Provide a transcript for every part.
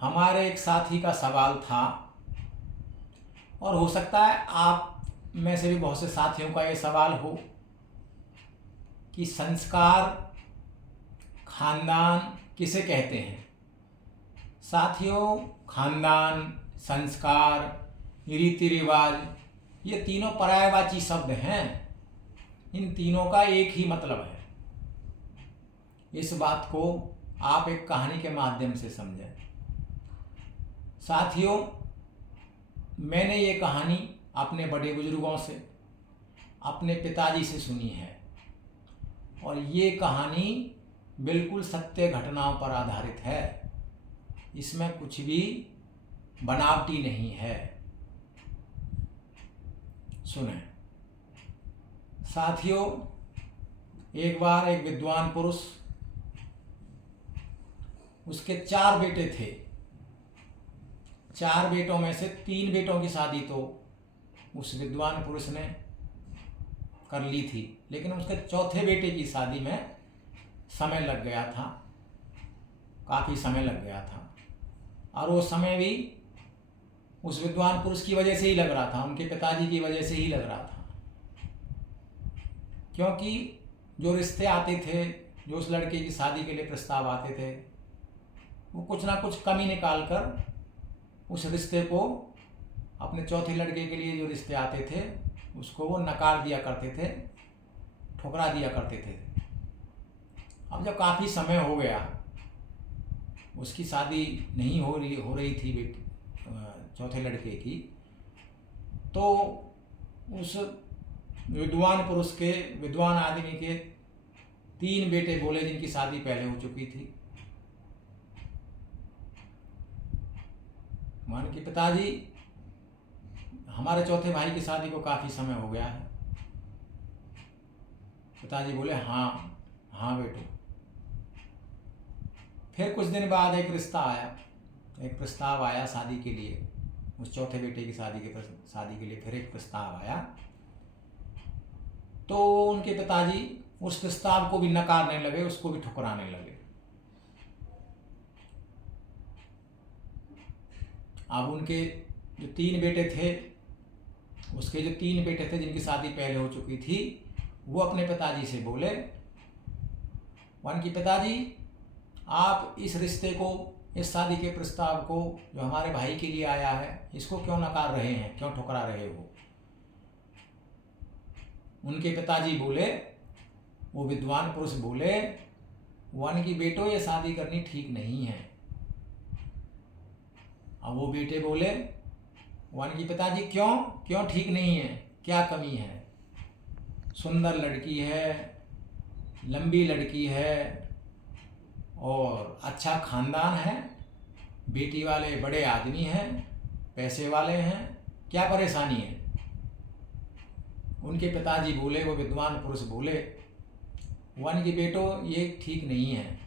हमारे एक साथी का सवाल था, और हो सकता है आप में से भी बहुत से साथियों का ये सवाल हो कि संस्कार, खानदान किसे कहते हैं। साथियों, खानदान, संस्कार, रीति रिवाज, ये तीनों पर्यायवाची शब्द हैं। इन तीनों का एक ही मतलब है। इस बात को आप एक कहानी के माध्यम से समझें। साथियों, मैंने ये कहानी अपने बड़े बुजुर्गों से, अपने पिताजी से सुनी है, और ये कहानी बिल्कुल सत्य घटनाओं पर आधारित है। इसमें कुछ भी बनावटी नहीं है। सुने साथियों, एक बार एक विद्वान पुरुष, उसके 4 बेटे थे। 4 बेटों में से 3 बेटों की शादी तो उस विद्वान पुरुष ने कर ली थी, लेकिन उसके चौथे बेटे की शादी में समय लग गया था, काफ़ी समय लग गया था। और वो समय भी उस विद्वान पुरुष की वजह से ही लग रहा था, उनके पिताजी की वजह से ही लग रहा था। क्योंकि जो रिश्ते आते थे, जो उस लड़के की शादी के लिए प्रस्ताव आते थे, वो कुछ ना कुछ कमी निकाल कर उस रिश्ते को, अपने चौथे लड़के के लिए जो रिश्ते आते थे उसको वो नकार दिया करते थे, ठुकरा दिया करते थे। अब जब काफ़ी समय हो गया, उसकी शादी नहीं हो रही थी चौथे लड़के की, तो उस विद्वान पुरुष के, विद्वान आदमी के 3 बेटे बोले, जिनकी शादी पहले हो चुकी थी। मान कि पिताजी, हमारे चौथे भाई की शादी को काफ़ी समय हो गया है। पिताजी बोले हाँ हाँ बेटो। फिर कुछ दिन बाद एक रिश्ता आया, एक प्रस्ताव आया शादी के लिए। उस चौथे बेटे की शादी के लिए फिर एक प्रस्ताव आया। तो उनके पिताजी उस प्रस्ताव को भी नकारने लगे, उसको भी ठुकराने लगे। अब उनके जो 3 बेटे थे, उसके जो 3 बेटे थे जिनकी शादी पहले हो चुकी थी, वो अपने पिताजी से बोले, वन की पिताजी, आप इस रिश्ते को, इस शादी के प्रस्ताव को जो हमारे भाई के लिए आया है, इसको क्यों नकार रहे हैं, क्यों ठुकरा रहे हो। उनके पिताजी बोले, वो विद्वान पुरुष बोले, वन की बेटो, ये शादी करनी ठीक नहीं है। अब वो बेटे बोले, वन की पिताजी क्यों क्यों ठीक नहीं है, क्या कमी है। सुंदर लड़की है, लंबी लड़की है, और अच्छा खानदान है, बेटी वाले बड़े आदमी हैं, पैसे वाले हैं, क्या परेशानी है। उनके पिताजी बोले, वो विद्वान पुरुष बोले, वन की बेटो, ये ठीक नहीं है।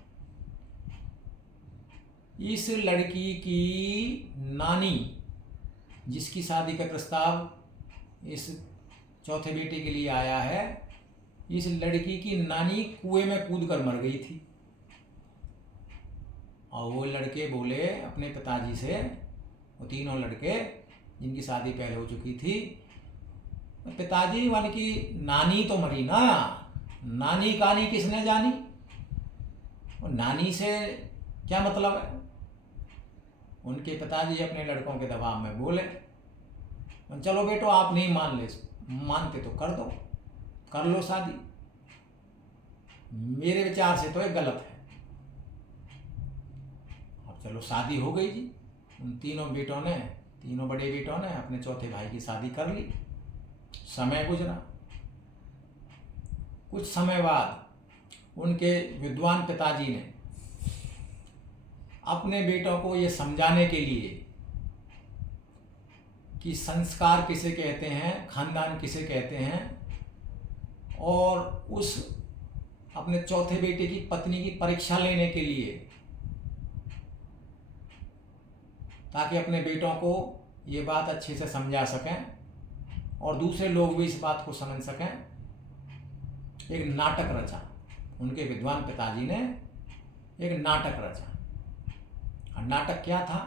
इस लड़की की नानी, जिसकी शादी का प्रस्ताव इस चौथे बेटे के लिए आया है, इस लड़की की नानी कुएं में कूद कर मर गई थी। और वो लड़के बोले अपने पिताजी से, वो तीनों लड़के जिनकी शादी पहले हो चुकी थी, पिताजी, वन की नानी तो मरी ना, नानी कहानी किसने जानी, और नानी से क्या मतलब है। उनके पिताजी अपने लड़कों के दबाव में बोले, चलो बेटो, आप नहीं मानते तो कर दो, कर लो शादी, मेरे विचार से तो ये गलत है। अब चलो शादी हो गई जी। उन तीनों बड़े बेटों ने अपने चौथे भाई की शादी कर ली। समय गुजरा। कुछ समय बाद उनके विद्वान पिताजी ने अपने बेटों को ये समझाने के लिए कि संस्कार किसे कहते हैं, खानदान किसे कहते हैं, और उस अपने चौथे बेटे की पत्नी की परीक्षा लेने के लिए, ताकि अपने बेटों को ये बात अच्छे से समझा सकें और दूसरे लोग भी इस बात को समझ सकें, एक नाटक रचा। उनके विद्वान पिताजी ने एक नाटक रचा। नाटक क्या था,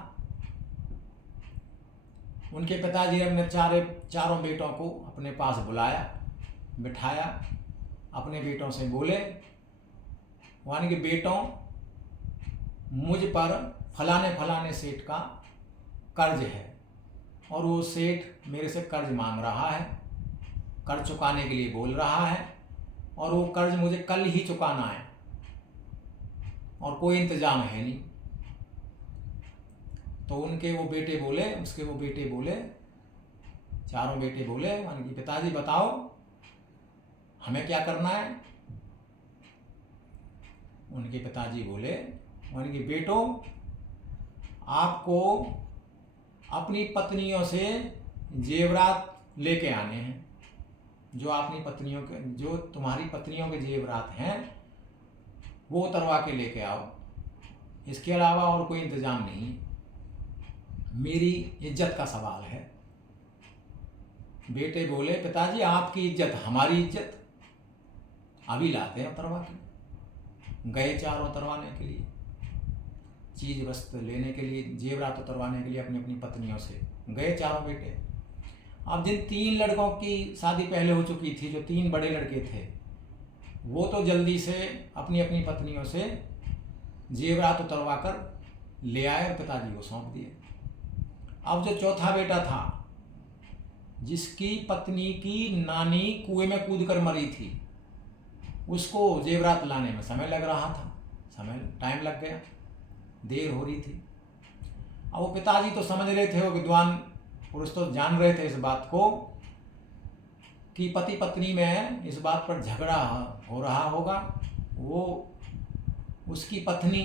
उनके पिताजी ने अपने चारों बेटों को अपने पास बुलाया, बिठाया, अपने बेटों से बोले, यानी कि बेटों, मुझ पर फलाने फलाने सेठ का कर्ज है और वो सेठ मेरे से कर्ज मांग रहा है, कर्ज चुकाने के लिए बोल रहा है और वो कर्ज मुझे कल ही चुकाना है और कोई इंतजाम है नहीं। तो उनके वो बेटे बोले, उसके वो बेटे बोले, चारों बेटे बोले, यानी कि पिताजी बताओ हमें क्या करना है। उनके पिताजी बोले, यानी कि बेटो, आपको अपनी पत्नियों से जेवरात लेके आने हैं, जो तुम्हारी पत्नियों के जेवरात हैं वो उतरवा के लेके आओ, इसके अलावा और कोई इंतजाम नहीं, मेरी इज्जत का सवाल है। बेटे बोले, पिताजी आपकी इज्जत हमारी इज्जत, अभी लाते हैं उतरवा के। गए चारों उतरवाने के लिए, चीज वस्त्र लेने के लिए, जेवरात उतरवाने के लिए अपनी अपनी पत्नियों से गए चारों बेटे। अब जिन 3 लड़कों की शादी पहले हो चुकी थी, जो 3 बड़े लड़के थे, वो तो जल्दी से अपनी अपनी पत्नियों से जेवरात उतरवा कर ले आए और पिताजी को सौंप दिए। अब जो चौथा बेटा था, जिसकी पत्नी की नानी कुएं में कूद कर मरी थी, उसको जेवरात लाने में समय लग रहा था, टाइम लग गया, देर हो रही थी। अब वो पिताजी तो समझ रहे थे, वो विद्वान पुरुष तो जान रहे थे इस बात को कि पति पत्नी में इस बात पर झगड़ा हो रहा होगा, वो उसकी पत्नी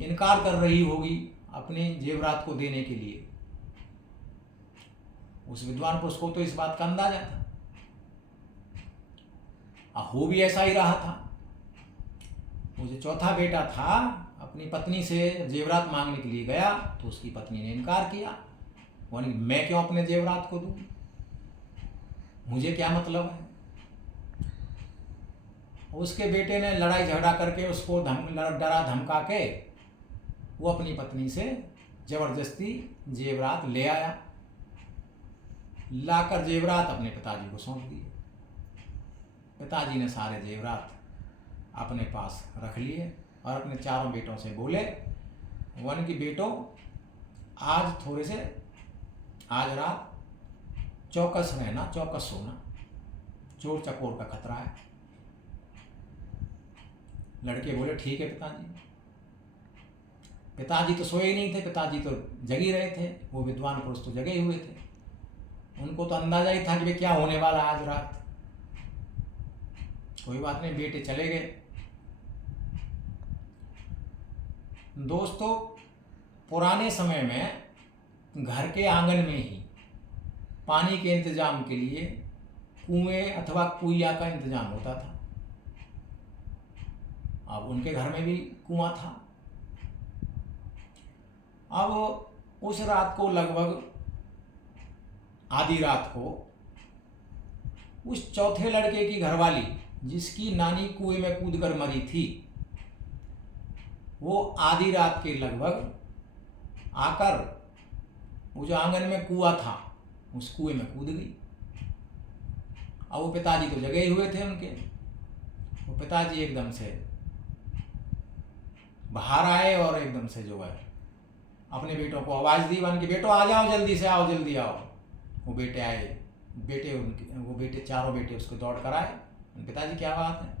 इनकार कर रही होगी अपने जेवरात को देने के लिए। उस विद्वान पुरुष को तो इस बात का अंदाजा था, हो भी ऐसा ही रहा था। वो जो चौथा बेटा था, अपनी पत्नी से जेवरात मांगने के लिए गया तो उसकी पत्नी ने इनकार किया, यानी मैं क्यों अपने जेवरात को दूं, मुझे क्या मतलब है। उसके बेटे ने लड़ाई झगड़ा करके उसको डरा धमका के वो अपनी पत्नी से जबरदस्ती जेवरात ले आया, लाकर जेवरात अपने पिताजी को सौंप दिए। पिताजी ने सारे जेवरात अपने पास रख लिए और अपने चारों बेटों से बोले, वन की बेटो, आज रात चौकस रहना, चौकस सोना, चोर चकोर का खतरा है। लड़के बोले, ठीक है पिताजी। पिताजी तो सोए ही नहीं थे, पिताजी तो जगी रहे थे, वो विद्वान पुरुष तो जगे हुए थे। उनको तो अंदाजा ही था कि क्या होने वाला आज रात। कोई बात नहीं, बेटे चले गए। दोस्तों, पुराने समय में घर के आंगन में ही पानी के इंतजाम के लिए कुएं अथवा कुइया का इंतजाम होता था। अब उनके घर में भी कुआं था। अब उस रात को, लगभग आधी रात को, उस चौथे लड़के की घरवाली, जिसकी नानी कुएं में कूदकर मरी थी, वो आधी रात के लगभग आकर वो जो आंगन में कुआं था उस कुएं में कूद गई। अब वो पिताजी तो जगे हुए थे उनके। वो पिताजी एकदम से बाहर आए और एकदम से जो है अपने बेटों को आवाज दी, वन के बेटो आ जाओ, जल्दी से आओ, जल्दी आओ। वो बेटे आए, वो बेटे चारों बेटे उसको दौड़ कर आए। पिताजी क्या बात है,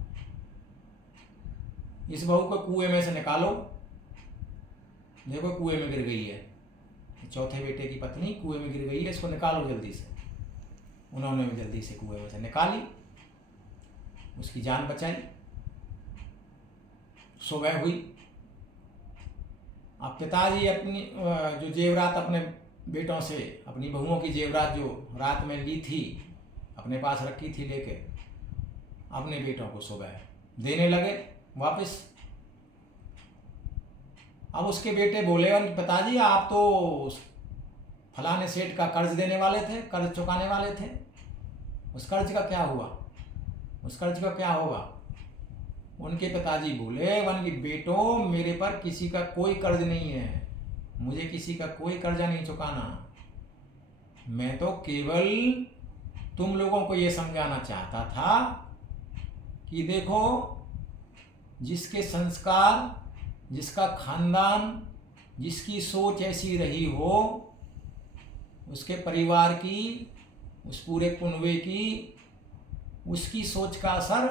इस बहू को कुएं में से निकालो, देखो कुएं में गिर गई है, चौथे बेटे की पत्नी कुएं में गिर गई है, इसको निकालो जल्दी से। उन्होंने भी जल्दी से कुएं में से निकाली, उसकी जान बचाई। सुबह हुई। अब पिताजी अपनी जो जेवरात अपने बेटों से, अपनी बहुओं की जेवरात जो रात में ली थी, अपने पास रखी थी लेके, अपने बेटों को सुबह देने लगे वापस। अब उसके बेटे बोले, पिताजी आप तो फलाने सेठ का कर्ज देने वाले थे, कर्ज चुकाने वाले थे, उस कर्ज का क्या हुआ, उस कर्ज का क्या होगा। उनके पिताजी बोले, वन की बेटों, मेरे पर किसी का कोई कर्ज नहीं है, मुझे किसी का कोई कर्जा नहीं चुकाना। मैं तो केवल तुम लोगों को ये समझाना चाहता था कि देखो, जिसके संस्कार, जिसका खानदान, जिसकी सोच ऐसी रही हो, उसके परिवार की, उस पूरे कुनबे की, उसकी सोच का असर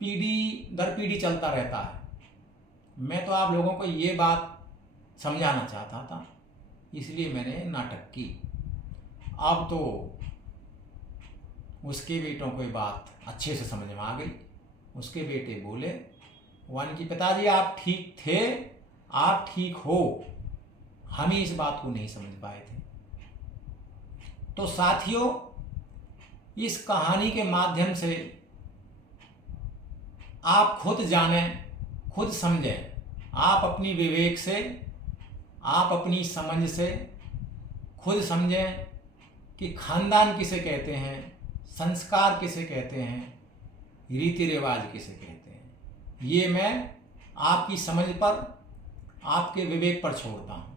पीढ़ी दर पीढ़ी चलता रहता है। मैं तो आप लोगों को ये बात समझाना चाहता था, इसलिए मैंने नाटक की। अब तो उसके बेटों को ये बात अच्छे से समझ में आ गई। उसके बेटे बोले, वन की पिताजी आप ठीक थे, आप ठीक हो, हम ही इस बात को नहीं समझ पाए थे। तो साथियों, इस कहानी के माध्यम से आप खुद जानें, खुद समझें, आप अपनी विवेक से, आप अपनी समझ से खुद समझें कि खानदान किसे कहते हैं, संस्कार किसे कहते हैं, रीति रिवाज किसे कहते हैं। ये मैं आपकी समझ पर, आपके विवेक पर छोड़ता हूँ।